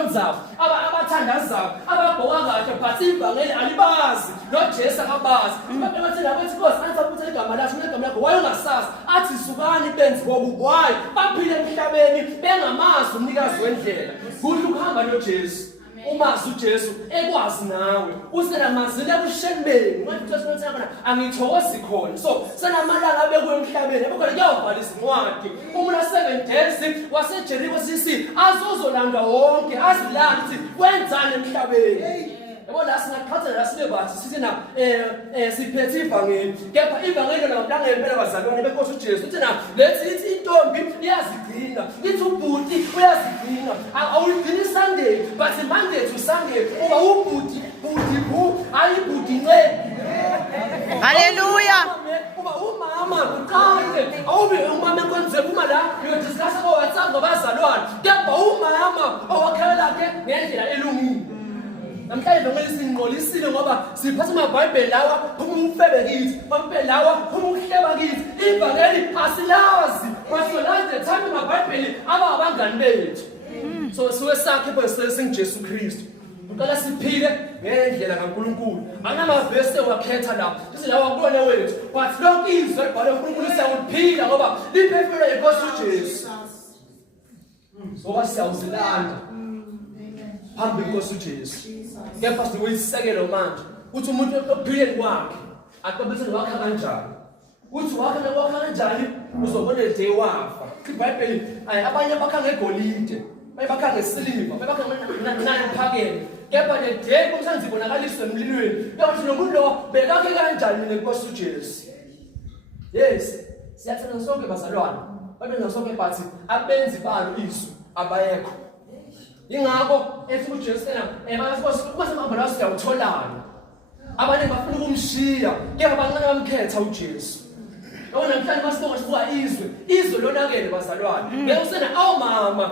abakhonzayo, abathandazayo, ababhoka kahle but ivangeli alibazi, noJesu akabazi. Bathi labo ethi Nkosi angisaphuthele igama lakho, igama lakho wayongasazi. Athi sukani benzi kokubwayo, baphile emhlabeni bengamazi umnikazi wendlela. Kuhle ukuhamba noJesu. Umazi uJesu ekwazi nawe usenamazile ebushembeni ngathi uSenamana angithokozi khona so senamalanga abekuwe emhlabeni abakhona kuyawubhalisa incwadi umuntu 7 days waseJeriko CC azozolandwa wonke azilandi kwenzani emhlabeni yabo la singaqhatha la sibe bathi sithi na siphethe ivangeli kepha ivangeli la ngempela bazalwane beNkosi uJesu uthi na lethi intombi iyazigcina ithi ubhuti uyazigcina awuligcini Sunday but Monday to Sunday uba ubhuti ayibhuti nce Hallelujah. uba umama uqale awube umama konzeka uma la uyodiscuss ko WhatsApp ngabazalwane kepha umama owakhala ke ngendlela elungile namhlanje ngelisingqolisile ngoba siphatha amaBhayibheli lawa phuma umfebe kithi bampela lawa phuma uhleba kithi ivangeli asilazi masolazi the time amaBhayibheli abangani bethu so siwesakhe bese singeJesu Kristu uqala siphile ngendlela kaNkulunkulu anamavese wakhetha lapho sithi lawa kubona wethu but lonke izwe libhalwe uNkulunkulu siyakuphila ngoba liphefela iNkosi uJesu so siyawuzilanda phambi kweNkosi uJesu kepha siwisekelo manje uthi umuntu ophileni kwakhe akabethele wakha kanjani uthi wakha kanjani uzobona le day wafa iBhayibheli abanye bakha ngegolide bayibakha ngesiliva bayibakha nani phakeme kepha le day kumsanzi ibonakaliswe emlilweni kepha nomuntu lo bekakhe kanjani neNkosi uJesu yes siyathanda sonke bazalwane babenza sonke bathi abenzi balo isu abayekho ingakho ethi uJesu emayasikosi kusemahamba la siyawutholana abanye bafuna ukumshiya kepha abancane bamkhetha uJesu yona namhlanje masibonga sibuka izwe lonakele bazalwane ngeke usena awumama